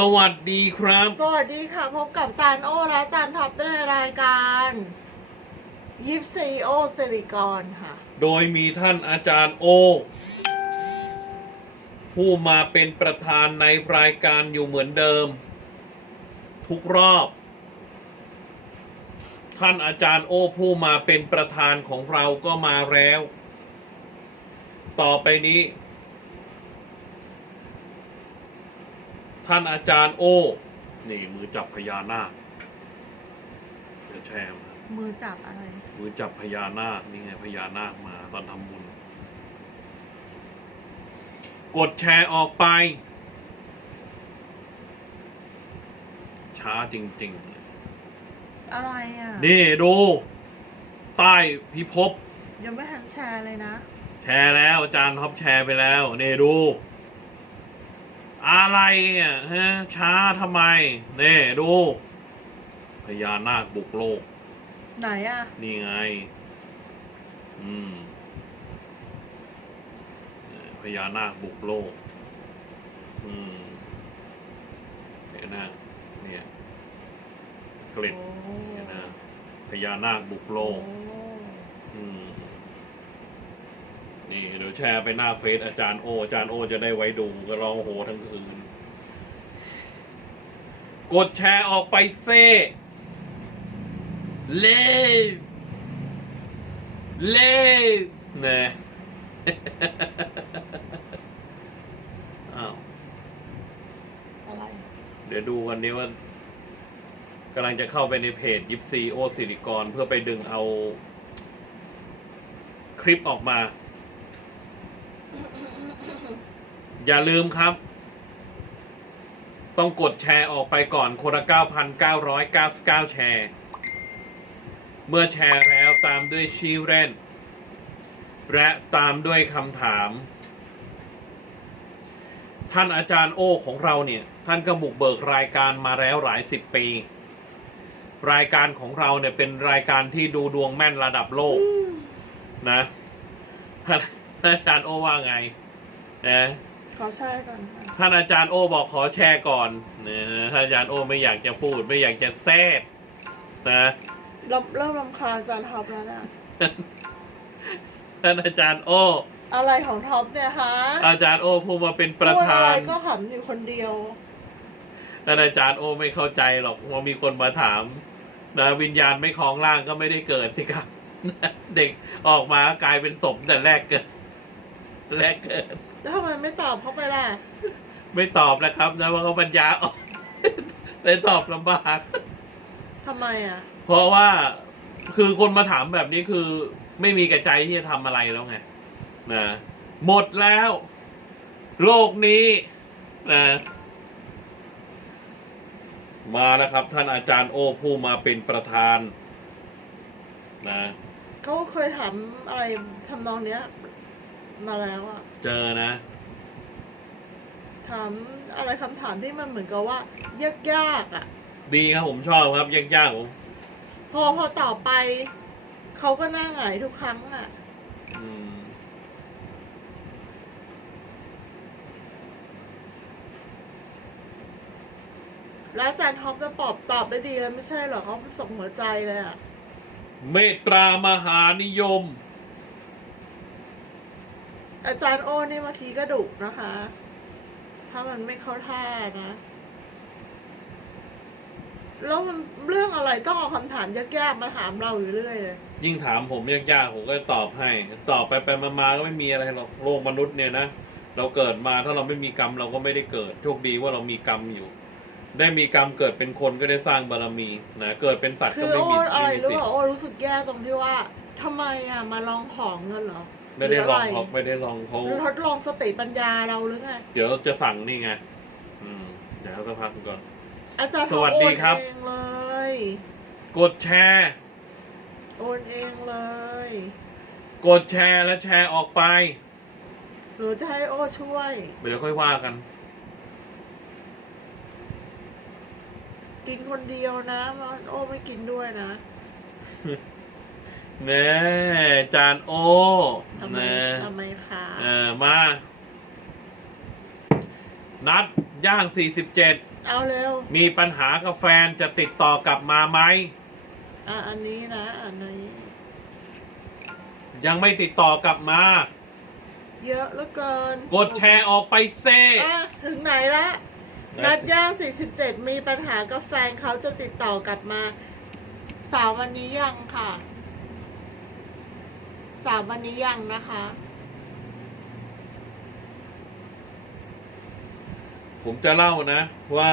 สวัสดีครับ สวัสดีค่ะ พบกับจานโอและจานท็อปในรายการยิปซีโอสิริกรค่ะ โดยมีท่านอาจารย์โอ ผู้มาเป็นประธานในรายการอยู่เหมือนเดิม ทุกรอบ ท่านอาจารย์โอผู้มาเป็นประธานของเราก็มาแล้ว ต่อไปนี้ ท่านอาจารย์โอ นี่มือจับพญานาคเดี๋ยวแชร์มามือจับอะไร มือจับพญานาค นี่ไงพญานาคมาตอนทำบุญ กดแชร์ออกไป ช้าจริง อะไรอะๆ นี่ดู ใต้พิภพ ยังไม่ทันแชร์เลยนะ แชร์แล้วอาจารย์ท็อปแชร์ไปแล้ว นี่ดู อะไรอะฮะช้าทำไมนี่ดูพญานาคบุกโลก ไหนอะ นี่ไง อืมเอ่อพญานาคบุกโลก อืมเห็นนะเนี่ยเกล็ดโอ้เนี่ยนะพญานาคบุกโลโอ้กอืม นี่เดี๋ยวแชร์ไปหน้าเฟซอาจารย์โอ อาจารย์โอจะได้ไว้ดูก็ร้องโหทั้งคืน กดแชร์ออกไปเซ่เล่เล่เน่อ้าวอะไรเดี๋ยวดูกันนี้ว่ากำลังจะเข้าไปในเพจยิปซีโอสิริกรเพื่อไปดึงเอาคลิปออกมา อย่าลืมครับ ต้องกดแชร์ออกไปก่อนคนละ 9,999 แชร์ เมื่อแชร์แล้วตามด้วยชื่อเล่น และตามด้วยคำถาม ท่านอาจารย์โอของเราเนี่ย ท่านก็บุกเบิกรายการมาแล้วหลายสิบปี รายการของเราเนี่ยเป็นรายการที่ดูดวงแม่นระดับโลกนะ ท่านอาจารย์โอว่าไงนะ ขอแชร์ก่อนค่ะ ท่านอาจารย์โอบอกขอแชร์ก่อนนะท่านอาจารย์โอไม่อยากจะพูดไม่อยากจะแทรกนะ เริ่มเริ่มรำคาญจานท็อปแล้วเนี่ยท่านอาจารย์โอ อะไรของท็อปเนี่ยฮะอาจารย์โอผู้มาเป็นประพูดธาอะไรนก็ขำอยู่คนเดียว ท่านอาจารย์โอไม่เข้าใจหรอกว่ามีคนมาถามนะวิญญาณไม่คลองร่างก็ไม่ได้เกิดสิครับ เด็กออกมากลายเป็นศพแต่แรกเกิด แรกเกิด แล้วทำไมไม่ตอบเขาไปล่ะ ไม่ตอบนะครับนะว่าเขาปัญญาอ่อนเลยตอบลำบาก ทำไมอะ เพราะว่าคือคนมาถามแบบนี้คือ ไม่มีกระใจที่จะทำอะไรแล้วไงนะหมดแล้ว โลกนี้นะมาแล้วครับ ท่านอาจารย์โอผู้มาเป็นประธาน นะเขาเคยถามอะไรทำนองเนี้ย มาแล้วอะเจอนะ ถามอะไรคำถามที่มันเหมือนกับว่ายากๆอะดีครับผมชอบครับยากๆผมพอพอต่อบไป เขาก็หน้าหงายทุกครั้งอะอืมแล้วอาจารย์ท็อปก็ตอบตอบได้ดีแล้วไม่ใช่เหรอเขาส่งหัวใจเลยอะเมตตามหานิยม อาจารย์โอ้นี่บางทีก็ดุนะคะ ถ้ามันไม่เข้าท่านะ แล้วมันเรื่องอะไรต้องเอาคำถามยากๆมาถามเราอยู่เรื่อยเลย ยิ่งถามผมยากๆผมก็ตอบให้ ตอบไปไปมาๆก็ไม่มีอะไรหรอกโลกมนุษย์เนี่ยนะเราเกิดมาถ้าเราไม่มีกรรมเราก็ไม่ได้เกิดโชคดีว่าเรามีกรรมอยู่ ได้มีกรรมเกิดเป็นคนก็ได้สร้างบารมีนะเกิดเป็นสัตว์คืก็อไม่โอ้มีอะไรไม่มีรู้สิทป่าธิ์โอ้รู้สึกแย่ตรงที่ว่าทำไมอะมาลองของเงินเหรอ ไม่ได้ลองหรืเขาไม่ได้ลองเขาหรือทดลองสติปัญญาเราหรือไงเดี๋ยวจะสั่งนี่ไงอืมเดี๋ยวสักพักก่อน อาจารย์สวัสดีครับโอนเองเลย กดแชร์ โอนเองเลย กดแชร์และแชร์ออกไป หรือจะให้โอ้ช่วย เดี๋ยวค่อยว่ากัน กินคนเดียวนะมันโอ้ไม่กินด้วยนะ เน่จานโอทำไมเน่ทำไมคะเออมา นัดย่าง 47 เอาเร็วมีปัญหากับแฟนจะติดต่อกลับมาไหมอะอันนี้นะอันนี้ ยังไม่ติดต่อกลับมา เยอะเหลือเกินกดแชร์ออกไปเซ่อะถึงไหนละนัดย่าง 47 มีปัญหากับแฟนเขาจะติดต่อกลับมา สาววันนี้ยังค่ะ สาววันนี้ยังนะคะ ผมจะเล่านะ ว่า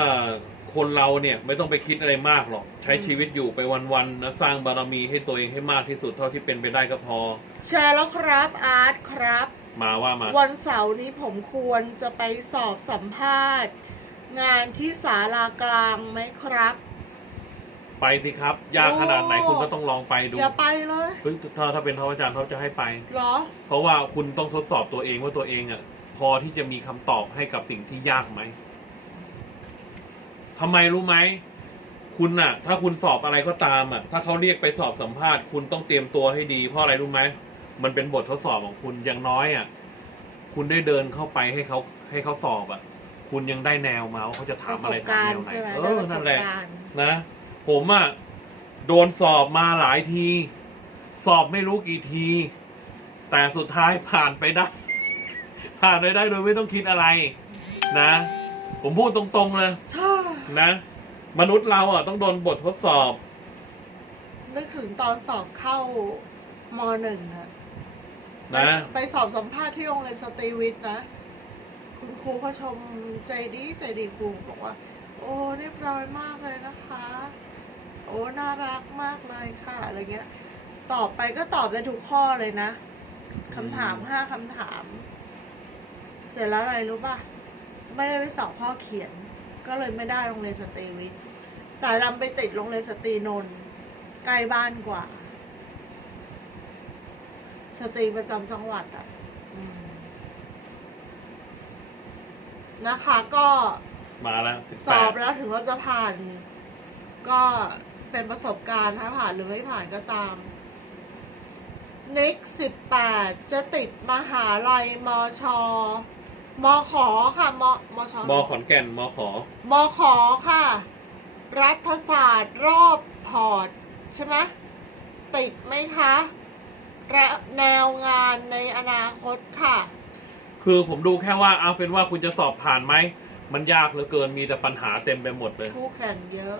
คนเราเนี่ยไม่ต้องไปคิดอะไรมากหรอก ใช้อืมชีวิตอยู่ไปวันๆนะสร้างบารมีให้ตัวเองให้มากที่สุดเท่าที่เป็นไปได้ก็พอ แชร์แล้วครับอาร์ตครับ มาว่ามา วันเสาร์นี้ผมควรจะไปสอบสัมภาษณ์ งานที่ศาลากลางไหมครับ ไปสิครับ ยากขนาดไหนโอ้คุณก็ต้องลองไปดูอย่าไปเลยเฮ้ยถ้าถ้าเป็นท่านอาจารย์เขาจะให้ไปเหรอ เพราะว่าคุณต้องทดสอบตัวเองว่าตัวเองอะพอที่จะมีคำตอบให้กับสิ่งที่ยากไหมทำไมรู้ไหมคุณน่ะ ถ้าคุณสอบอะไรก็ตามอะ ถ้าเขาเรียกไปสอบสัมภาษณ์คุณต้องเตรียมตัวให้ดี เพราะอะไรรู้ไหมมันเป็นบททดสอบของคุณอย่างน้อยอะ คุณได้เดินเข้าไปให้เขาให้เขาสอบอะ คุณยังได้แนวมาว่าเขาจะปถามระสอะไรบถามการแนณ์วไหนใช่ไหมเอได้อประสนั่บนแหละการณ์นะ ผมอะโดนสอบมาหลายที สอบไม่รู้กี่ที แต่สุดท้ายผ่านไปได้ ผ่านไปได้โดยไม่ต้องคิดอะไร นะ ผมพูดตรงๆเลยนะ มนุษย์เราอะต้องโดนบททดสอบ นึกถึงตอนสอบเข้ามหนึ่งอะไปนะ ไปสอบสัมภาษณ์ที่โรงเรียนสตรีวิทย์นะ คุณครูเขาชมใจดีใจดีครูบอกว่า โอ้เรียบร้อยมากเลยนะคะโอ้น่ารักมากเลยค่ะอะไรเงี้ย ตอบไปก็ตอบได้ทุกข้อเลยนะคำถามห้าคำถาม เสร็จแล้วอะไรรู้ป่ะ ไม่ได้ไปสอบข้อเขียน ก็เลยไม่ได้โรงเรียนสตรีวิทย์แต่ลำไปติดโรงเรียนสตรีนนท์ใกล้บ้านกว่า สตรีประจำจังหวัดอะอืมนะคะก็มาแล้วสิบสแปอดบแล้วถึงเราจะผ่าน ก็ เป็นประสบการณ์ถ้าผ่านหรือไม่ผ่านก็ตามนิกสิบแปดจะติดมหาลัยมชมขอค่ะมมชมขอนแก่นมขอมขอค่ะ รัฐศาสตร์รอบพอร์ตใช่ไหมติดไหมคะและแนวงานในอนาคตค่ะ คือผมดูแค่ว่าเอาเป็นว่าคุณจะสอบผ่านไหม มันยากเหลือเกินมีแต่ปัญหาเต็มไปหมดเลย คู่แข่งเยอะ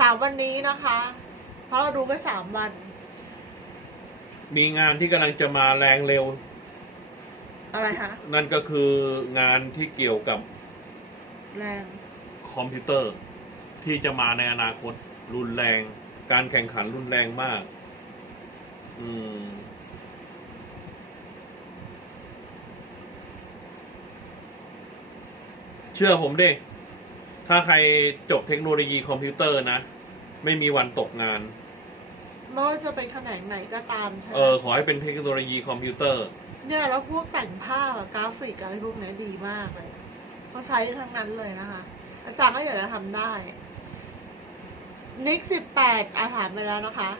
สามวันนี้นะคะ เพราะเราดูแค่สามวัน มีงานที่กำลังจะมาแรงเร็ว อะไรคะ นั่นก็คืองานที่เกี่ยวกับแรง คอมพิวเตอร์ ที่จะมาในอนาคตรุนแรง การแข่งขันรุนแรงมาก อืม เชื่อผมดิ ถ้าใครจบเทคโนโลยีคอมพิวเตอร์นะ ไม่มีวันตกงาน ไม่ว่าจะเป็นแขนงไหนก็ตามใช่ไหมเออขอให้เป็นเทคโนโลยีคอมพิวเตอร์ เนี่ยแล้วพวกแต่งภาพอะกราฟิกอะไรพวกเนี้ยดีมากเลยเขาใช้ทั้งนั้นเลยนะคะ อาจารย์ก็อยากจะทำได้ นิกสิบแปดอาถามไปแล้วนะคะ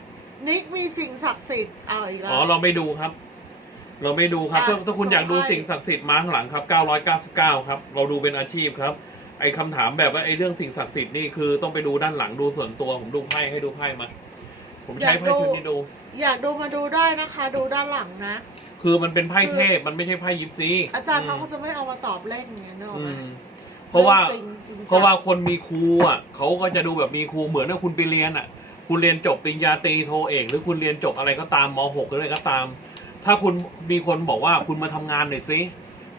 นิกมีสิ่งศักดิ์สิทธิ์เอาอีกแล้วอ๋อเราไม่ดูครับ เราไม่ดูครับ ถ้าอะถ้าคุณอยากดูส่งให้ สิ่งศักดิ์สิทธิ์มาข้างหลังครับ 999 ครับ เราดูเป็นอาชีพครับ ไอ้คำถามแบบว่าไอ้เรื่องสิ่งศักดิ์สิทธิ์นี่คือต้องไปดูด้านหลังดูส่วนตัวผมดูไพ่ให้ดูไพ่มา ผมใช้ไพ่ชุดนี้ดู อยากดูมาดูได้นะคะ ดูด้านหลังนะ คือมันเป็นไพ่เทพมันไม่ใช่ไพ่ยิปซีอาจารย์เขาก็จะไม่เอามาตอบเล่นอย่างเงี้ยเนกอะอืไหมมเพราะว่าจริงจริงเพราะว่าคนมีครูอะเขาก็จะดูแบบมีครูเหมือนว่าคุณไปเรียนอะ คุณเรียนจบปริญญาตรีโทเอกหรือคุณเรียนจบอะไรก็ตามม .6 หรืออะไรก็ตาม ถ้าคุณมีคนบอกว่าคุณมาทำงานหน่อยสิ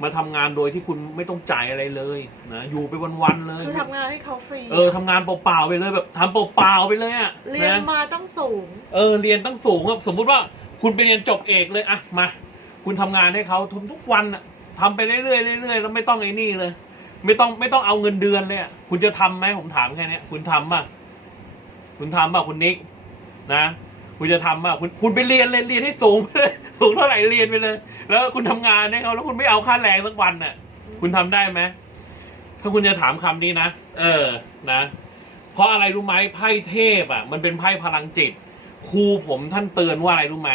มาทำงานโดยที่คุณไม่ต้องจ่ายอะไรเลยนะอยู่ไปวันๆเลย คือทำงานให้เขาฟรีเออทำงานเปล่าๆไปเลยแบบทำเปล่าๆไปเลยอะเรียนนะมาต้องสูง เออเรียนตั้งสูงอะสมมุติว่าคุณไปเรียนจบเอกเลยอะมา คุณทำงานให้เขาทุกทุกวันอะทำไปเรื่อยๆเรื่อยๆแล้วไม่ต้องไอ้นี่เลย ไม่ต้องไม่ต้องเอาเงินเดือนเลยอะคุณจะทำไหมผมถามแค่เนี้ยคุณทำป่ะคุณทำป่ะคุณนิกนะ คุณจะทำป่ะคุณคุณไปเรียนเลยเรียนให้สูงไปเลยสูงเท่าไหร่เรียนไปเลย แล้วคุณทำงานให้เขาแล้วคุณไม่เอาค่าแรงสักวันน่ะ คุณทำได้ไหมถ้าคุณจะถามคำนี้นะเออนะ เพราะอะไรรู้ไหมไพ่เทพอะ มันเป็นไพ่พลังจิตครูผมท่านเตือนว่าอะไรรู้ไหม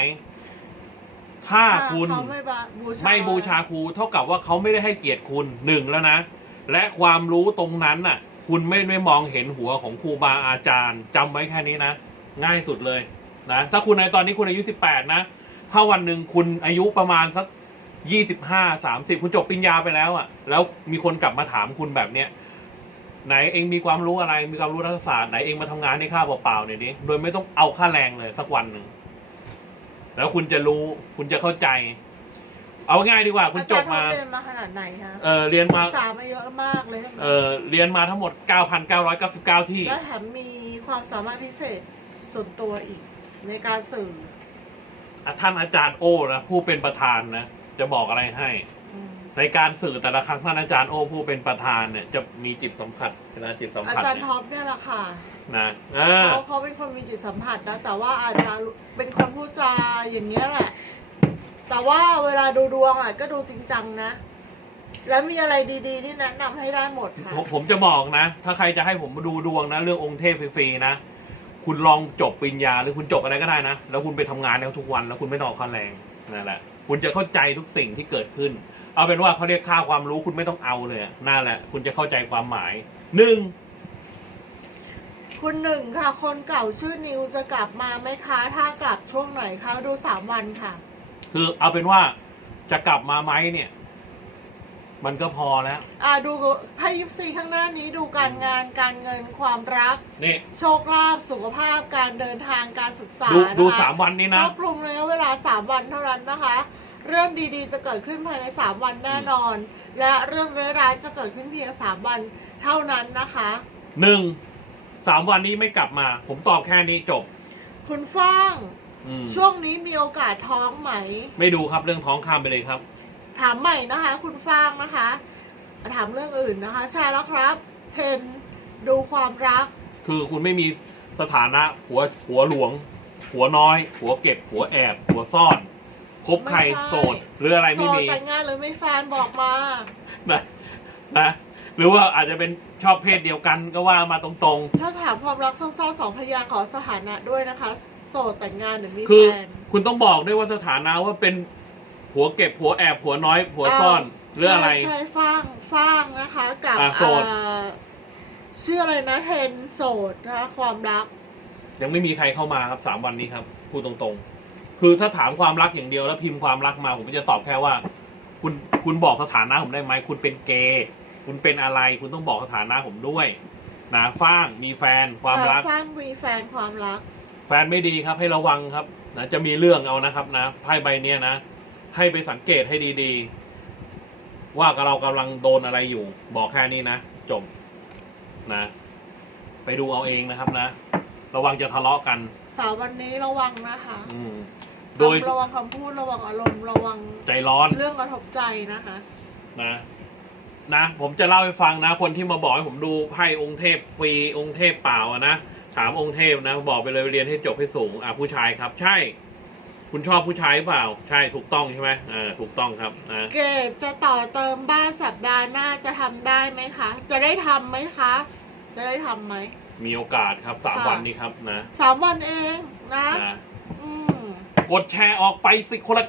ถ้าคุณเขาไม่บาบูชาไม่บูชาครูเท่ากับว่าเขาไม่ได้ให้เกียรติคุณหนึ่งแล้วนะ และความรู้ตรงนั้นน่ะ คุณไม่ไม่มองเห็นหัวของครูบาอาจารย์จำไว้แค่นี้นะ ง่ายสุดเลย นะ ถ้าคุณในตอนนี้คุณอายุสิบแปดนะ ถ้าวันหนึ่งคุณอายุประมาณสักยี่สิบห้าสามสิบคุณจบปริญญาไปแล้วอะ่ะ แล้วมีคนกลับมาถามคุณแบบเนี้ยไหนเองมีความรู้อะไร มีความรู้รัฐศาสตร์ไหนเองมาทำงานในค่าเปล่าๆเนี่ยดิโดยไม่ต้องเอาค่าแรงเลยสักวันหนึ่ง แล้วคุณจะรู้ คุณจะเข้าใจ เอาง่ายดีกว่า คุณอาจจารบย์ท็อมาปเรียนมาขนาดไหนคะเออเรียนมาศึกษามาเยอะมากเลยใช่ไหมเออเรียนมาทั้งหมด 9,999 ที่ แล้วแถมมีความสามารถพิเศษส่วนตัวอีก ในการสื่อท่านอาจารย์โอ้นะผู้เป็นประธานนะจะบอกอะไรให้ อืมในการสื่อแต่ละครั้งท่านอาจารย์โอ้ผู้เป็นประธานเนี่ยจะมีจิตสัมผัสนะจิตสัมอาผัสจารย์เนี่ยท็อปเนี่ยแหละค่ะนะอ่าเขาเขาเป็นคนมีจิตสัมผัสนะแต่ว่าอาจจะเป็นคนพูดจาอย่างเงี้ยแหละ แต่ว่าเวลาดูดวงอะก็ดูจริงจังนะ แล้วมีอะไรดีๆ นี่แนะนำให้ได้หมดค่ะ ผมผมจะบอกนะ ถ้าใครจะให้ผมมาดูดวงนะ เรื่ององค์เทพฟรีๆนะ คุณลองจบปริญญาหรือคุณจบอะไรก็ได้นะ แล้วคุณไปทำงานแล้วทุกวันแล้วคุณไม่ต้องเอาค่าแรงนั่นแหละ คุณจะเข้าใจทุกสิ่งที่เกิดขึ้น เอาเป็นว่าเขาเรียกค่าความรู้คุณไม่ต้องเอาเลยอะนั่นแหละ คุณจะเข้าใจความหมายหนึ่งคุณหนึ่งค่ะ คนเก่าชื่อนิวจะกลับมาไหมคะ ถ้ากลับช่วงไหนคะดูสามวันค่ะ คือเอาเป็นว่าจะกลับมาไหมเนี่ย มันก็พอแล้ว อ่าดูไพ่ยิปซีข้างหน้านี้ดูการงานการเงินความรัก นี่ โชคลาภสุขภาพการเดินทางการศึกษาดูนะคะดูสามวันนี้ครนะอบคลุมระยะเวลา3วันเท่านั้นนะคะ เรื่องดีๆ จะเกิดขึ้นภายใน3วันแน่นอน และเรื่องร้ายๆจะเกิดขึ้นเพียง3วันเท่านั้นนะคะหนึ่งสามวันนี้ไม่กลับมา ผมตอบแค่นี้จบ คุณฟ้างอืมช่วงนี้มีโอกาสท้องไหม ไม่ดูครับเรื่องท้องข้ามไปเลยครับ ถามใหม่นะคะ คุณฟ้างนะคะ ถามเรื่องอื่นนะคะ ใช่แล้วครับเทนดูความรัก คือคุณไม่มีสถานะหัวหัวหลวง หัวน้อย หัวเก็บ หัวแอบ หัวซ่อนคบใครไม่ใช่ โสดหรืออะไรโสไม่ดมีแต่งงานหรือไม่แฟนบอกมา นะนะหรือว่าอาจจะเป็นชอบเพศเดียวกันก็ว่ามาตรง ถ้าถามความรักสั้นๆสองพยางค์ขอสถานะด้วยนะคะ โสดแต่งงานหรือมีๆ คือแฟน คุณต้องบอกด้วยว่าสถานะว่าเป็น หัวเก็บหัวแอบหัวน้อยหัวซ่อนหรืออะไร ใช่ใช่ฟ้างฟ้างนะคะ กับอะโสดอ่าชื่ออะไรนะเทนโสดนะคะความรัก ยังไม่มีใครเข้ามาครับสามวันนี้ครับพูดตรงๆ คือถ้าถามความรักอย่างเดียวแล้วพิมพ์ความรักมาผมก็จะตอบแค่ว่า คุณคุณบอกสถานะผมได้ไหมคุณเป็นเกย์คุณเป็นอะไร คุณต้องบอกสถานะผมด้วยนะฟ้างมีแฟนความรักฟ้างมีแฟนความรัก แฟนไม่ดีครับให้ระวังครับนะจะมีเรื่องเอานะครับนะไพ่ใบเนี้ยนะ ให้ไปสังเกตให้ดีๆ ว่าเรากำลังโดนอะไรอยู่ บอกแค่นี้นะ จบ นะ ไปดูเอาเองนะครับนะ ระวังจะทะเลาะกัน สาววันนี้ระวังนะคะอืมโดยระวังคำพูดระวังอารมณ์ระวังใจร้อนเรื่องกระทบใจนะคะ นะ นะ ผมจะเล่าให้ฟังนะ คนที่มาบอกให้ผมดูไพ่องค์เทพฟรีองค์เทพเปล่าอะนะถามองค์เทพนะ บอกไปเลยเรียนให้จบให้สูง อะผู้ชายครับ ใช่ คุณชอบผู้ชายเปล่า ใช่ถูกต้องใช่ไหมอ่าถูกต้องครับนะเกดจะต่อเติมบ้านสัปดาห์หน้าจะทำได้ไหมคะ จะได้ทำไหมคะ จะได้ทำไหม มีโอกาสครับสามค่ะ วันนี้ครับนะสามวันเองนะ นะอืม กดแชร์ออกไปสิคนละ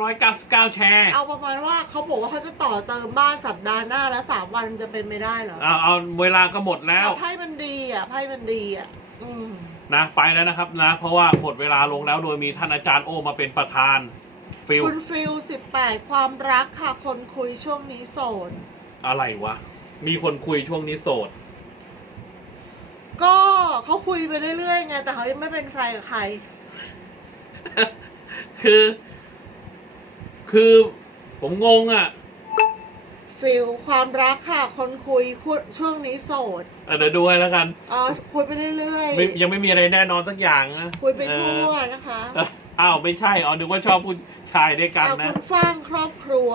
9,999 แชร์เอาประมาณว่าเขาบอกว่าเขาจะต่อเติมบ้านสัปดาห์หน้าแล้วสามวันมันจะเป็นไม่ได้เหรอเอาเอาเวลาก็หมดแล้วเอาไพ่มันดีอะไพ่มันดีอะ อืม นะไปแล้วนะครับนะ เพราะว่าหมดเวลาลงแล้วโดยมีท่านอาจารย์โอมาเป็นประธานฟิลคุณฟิลสิบแปดความรักค่ะ คนคุยช่วงนี้โสด อะไรวะ มีคนคุยช่วงนี้โสด ก็เขาคุยไปเรื่อยๆไงแต่เขายังไม่เป็นแฟนกับใคร คือ คือผมงงอะ ฟิลความรักค่ะคนคุยคุช่วงนี้โสดอะเดี๋ยวดูให้แล้วกันเออคุยไปเรื่อยไม่ยังไม่มีอะไรแน่นอนสักอย่างนะๆคุยไปทั่วเออนะคะเอ้าอ้าวไม่ใช่อ๋อนึกว่าชอบผู้ชายด้วยกันเอานะคุณฟ้างครอบครัว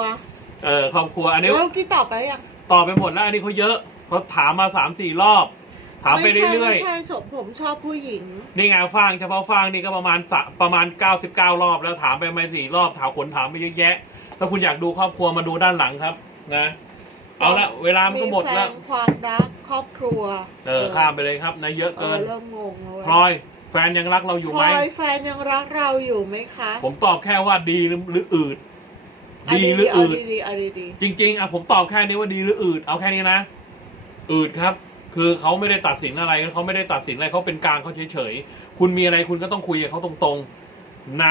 เออครอบครัวอันนี้ แล้วกี่ตอบไปยังตอบไปหมดแล้วอันนี้เขาเยอะเขาถามมาสามสี่รอบ ถามไปไม่ใช่เรื่อยไม่ใช่สมผมชอบผู้หญิง ๆนี่ไงฟางเฉพาะฟางนี่ก็ประมาณสะประมาณ 99 รอบแล้วถามไปมาสี่รอบถามคนถามไปเยอะแยะ ถ้าคุณอยากดูครอบครัวมาดูด้านหลังครับ นะ เอาละเวลามันก็หมดแฟแล้วนความรักครอบครัวเออข้ามไปเลยครับนะเยอะเอเกิอนเริ่มงงแล้วเว้ยพลอย แฟนยังรักเราอยู่พไหลม อยแฟนยังรักเราอยู่ไหมคะผมตอบแค่ว่าดีหรือหรืออืด ดีหรืออืดดีๆเอาดีจริงๆอะผมตอบแค่นี้ว่าดีหรืออืด เอาแค่นี้นะ อืดครับ คือเขาไม่ได้ตัดสินอะไรเขาไม่ได้ตัดสินอะไรเขาเป็นกลางเขาเฉยๆ คุณมีอะไรคุณก็ต้องคุยกับเขาตรงๆ นะ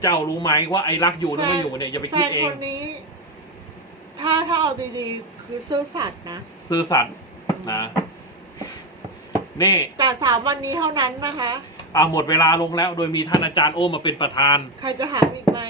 เจ้ารู้ไหมว่าไอ้รักอยู่หรือไม่อยู่เนี่ยอย่าไปแฟคิดนเอคง นนี้ ถ้าถ้าเอาดีๆ คือซื่อสัตย์นะ ซื่อสัตย์นะ นี่แต่สามวันนี้เท่านั้นนะคะ อ่าหมดเวลาลงแล้ว โดยมีท่านอาจารย์โอมาเป็นประธาน ใครจะถามอีกไหม